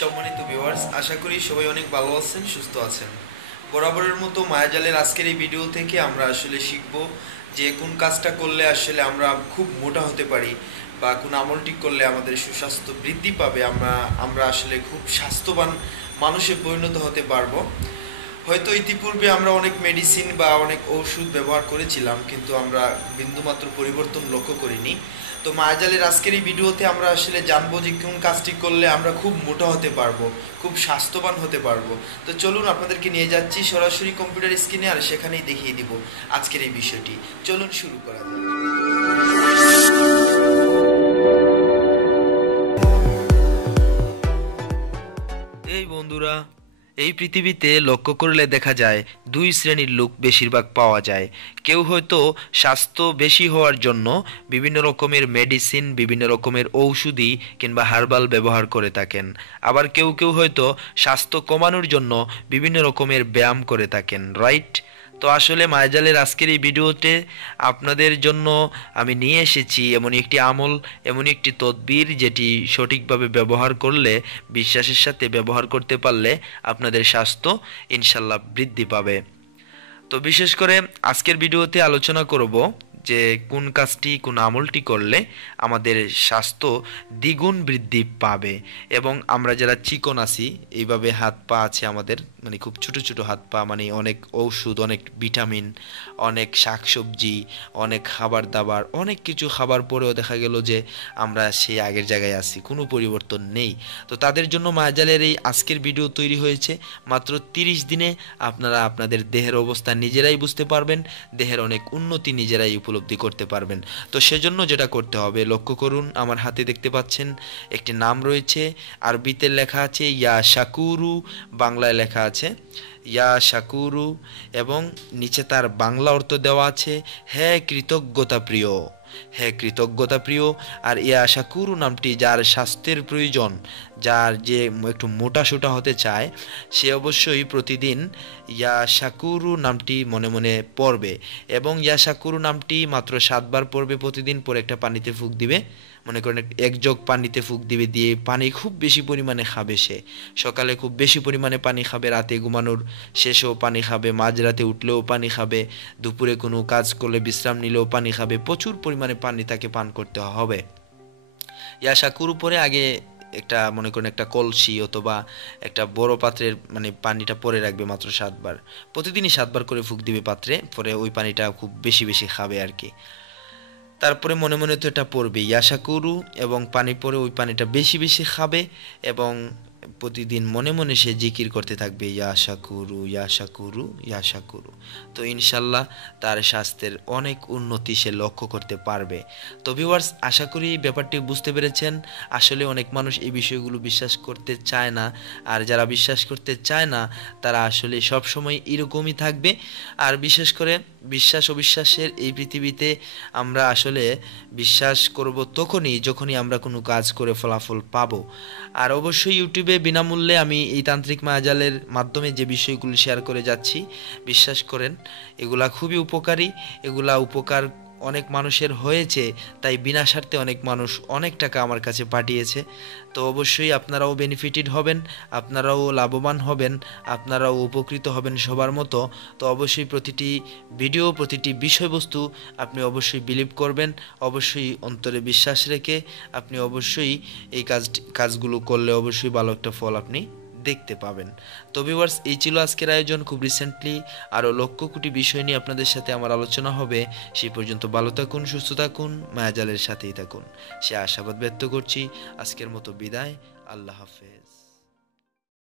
সম্মানিত ভিউয়ার্স আশা করি সবাই অনেক ভালো আছেন, সুস্থ আছেন। বরাবরের মতো মায়াজালের আজকের এই ভিডিও থেকে আমরা আসলে শিখব যে কোন কাজটা করলে আসলে আমরা খুব মোটা হতে পারি বা কোন আমলটি করলে আমাদের সুস্বাস্থ্য বৃদ্ধি পাবে। আমরা আমরা আসলে খুব স্বাস্থ্যবান মানুষে পরিণত হতে পারব। হয়তো ইতিপূর্বে আমরা অনেক মেডিসিন বা অনেক ওষুধ ব্যবহার করেছিলাম, কিন্তু আমরা বিন্দুমাত্র পরিবর্তন লক্ষ্য করিনি। তো মায়াজালের আজকের এই ভিডিওতে আমরা আসলে জানব যে কোন কাজটি করলে আমরা খুব মোটা হতে পারব, খুব স্বাস্থ্যবান হতে পারব। তো চলুন আপনাদেরকে নিয়ে যাচ্ছি সরাসরি কম্পিউটার স্ক্রিনে আর সেখানেই দেখিয়ে দিব আজকের এই বিষয়টি। চলুন শুরু করা যাক। এই পৃথিবীতে লক্ষ্য করলে দেখা যায় দুই শ্রেণির লোক বেশিরভাগ পাওয়া যায়। কেউ হয়তো স্বাস্থ্য বেশি হওয়ার জন্য বিভিন্ন রকমের মেডিসিন, বিভিন্ন রকমের ঔষধি কিংবা হার্বাল ব্যবহার করে থাকেন। আবার কেউ কেউ হয়তো স্বাস্থ্য কমানোর জন্য বিভিন্ন রকমের ব্যায়াম করে থাকেন, রাইট? তো আসলে মায়াজালের আজকের এই ভিডিওতে আপনাদের জন্য আমি নিয়ে এসেছি এমন একটি আমল, এমন একটি তদবির যেটি সঠিকভাবে ব্যবহার করলে, বিশ্বাসের সাথে ব্যবহার করতে পারলে আপনাদের স্বাস্থ্য ইনশাল্লাহ বৃদ্ধি পাবে। তো বিশেষ করে আজকের ভিডিওতে আলোচনা করব যে কোন কাজটি, কোন আমলটি করলে আমাদের স্বাস্থ্য দ্বিগুণ বৃদ্ধি পাবে। এবং আমরা যারা চিকন আছি, এইভাবে হাত পা আছে আমাদের মানে খুব ছোট ছোট হাত পা মানে অনেক ঔষধ, অনেক ভিটামিন, অনেক শাকসবজি, অনেক খাবার দাবার অনেক কিছু খাবার পরেও দেখা গেল যে আমরা সেই আগের জায়গায় আছি, কোনো পরিবর্তন নেই। তো তাদের জন্য মায়াজালের এই আজকের ভিডিও তৈরি হয়েছে। মাত্র তিরিশ দিনে আপনারা আপনাদের দেহের অবস্থা নিজেরাই বুঝতে পারবেন, দেহের অনেক উন্নতি নিজেরাই উপলব্ধি করতে পারবেন। তো সেজন্য যেটা করতে হবে, লক্ষ্য করুন, আমার হাতে দেখতে পাচ্ছেন একটি নাম রয়েছে, আরবিতে লেখা আছে ইয়া শাকুরু, বাংলায় লেখা আছে ইয়া শাকুরু, এবং নিচে তার বাংলা অর্থ দেওয়া আছে হ্যাঁ কৃতজ্ঞতা প্রিয় হে কৃতজ্ঞতা প্রিয়, আর ইয়া শাকুরু নামটি যার স্বাস্থ্যের প্রয়োজন, যার যে একটু মোটা সোটা হতে চায়, সে অবশ্যই প্রতিদিন ইয়া শাকুরু নামটি মনে মনে পড়বে এবং ইয়া শাকুরু নামটি মাত্র সাতবার পড়বে প্রতিদিন, পরে একটা পানিতে ফুক দিবে। মনে করেন এক জগ পানিতে ফুক দিবে, দিয়ে পানি খুব বেশি পরিমাণে খাবে সে। সকালে খুব বেশি পরিমাণে পানি খাবে, রাতে ঘুমানোর শেষেও পানি খাবে, মাঝরাতে উঠলেও পানি খাবে, দুপুরে কোনো কাজ করলে বিশ্রাম নিলেও পানি খাবে, প্রচুর পরিমাণে পানি তাকে পান করতে হবে। ইয়া শাকুর উপরে আগে একটা মনে করেন একটা কলসি অথবা একটা বড় পাত্রের মানে পানিটা পরে রাখবে মাত্র সাতবার। প্রতিদিনই সাতবার করে ফুক দিবে পাত্রে, পরে ওই পানিটা খুব বেশি বেশি খাবে আর কি। তারপরে মনে মনে তো এটা পড়বে ইয়াশা করু এবং পানি পরে ওই পানিটা বেশি বেশি খাবে এবং প্রতিদিন মনে মনে সে জিকির করতে থাকবে ইয়াশা করু ইয়াশা করু ইয়াশা করু তো ইনশাল্লাহ তার স্বাস্থ্যের অনেক উন্নতি সে লক্ষ্য করতে পারবে। তো ভিউয়ার্স আশা করি ব্যাপারটি বুঝতে পেরেছেন। আসলে অনেক মানুষ এই বিষয়গুলো বিশ্বাস করতে চায় না। আর যারা বিশ্বাস করতে চায় না, তারা আসলে সব সময় এরকমই থাকবে। আর বিশেষ করে বিশ্বাস অবিশ্বাসের এই পৃথিবীতে আমরা আসলে বিশ্বাস করব তখনই, যখনই আমরা কোনো কাজ করে ফলাফল পাবো। আর অবশ্যই ইউটিউবে বিনামূল্যে আমি এই তান্ত্রিক মায়াজালের মাধ্যমে যে বিষয়গুলি শেয়ার করে যাচ্ছি, বিশ্বাস করেন, এগুলা খুবই উপকারী, এগুলা উপকার অনেক মানুষের হয়েছে, তাই বিনা স্বার্থে অনেক মানুষ অনেক টাকা আমার কাছে পাঠিয়েছে। তো অবশ্যই আপনারাও বেনিফিটেড হবেন, আপনারাও লাভবান হবেন, আপনারাও উপকৃত হবেন সবার মতো। তো অবশ্যই প্রতিটি ভিডিও প্রতিটি বিষয়বস্তু আপনি অবশ্যই বিলিভ করবেন, অবশ্যই অন্তরে বিশ্বাস রেখে আপনি অবশ্যই এই কাজ, কাজগুলো করলে অবশ্যই ভালো একটা ফল আপনি দেখতে পাবেন। তো ভিউয়ার্স এই ছিল আজকের আয়োজন খুব রিসেন্টলি আরও লক্ষ কোটি বিষয় নিয়ে আপনাদের সাথে আমার আলোচনা হবে। সেই পর্যন্ত ভালো থাকুন, সুস্থ থাকুন, মায়াজালের সাথেই থাকুন। সে আশাবাদ ব্যক্ত করছি। আজকের মতো বিদায়। আল্লাহ হাফেজ।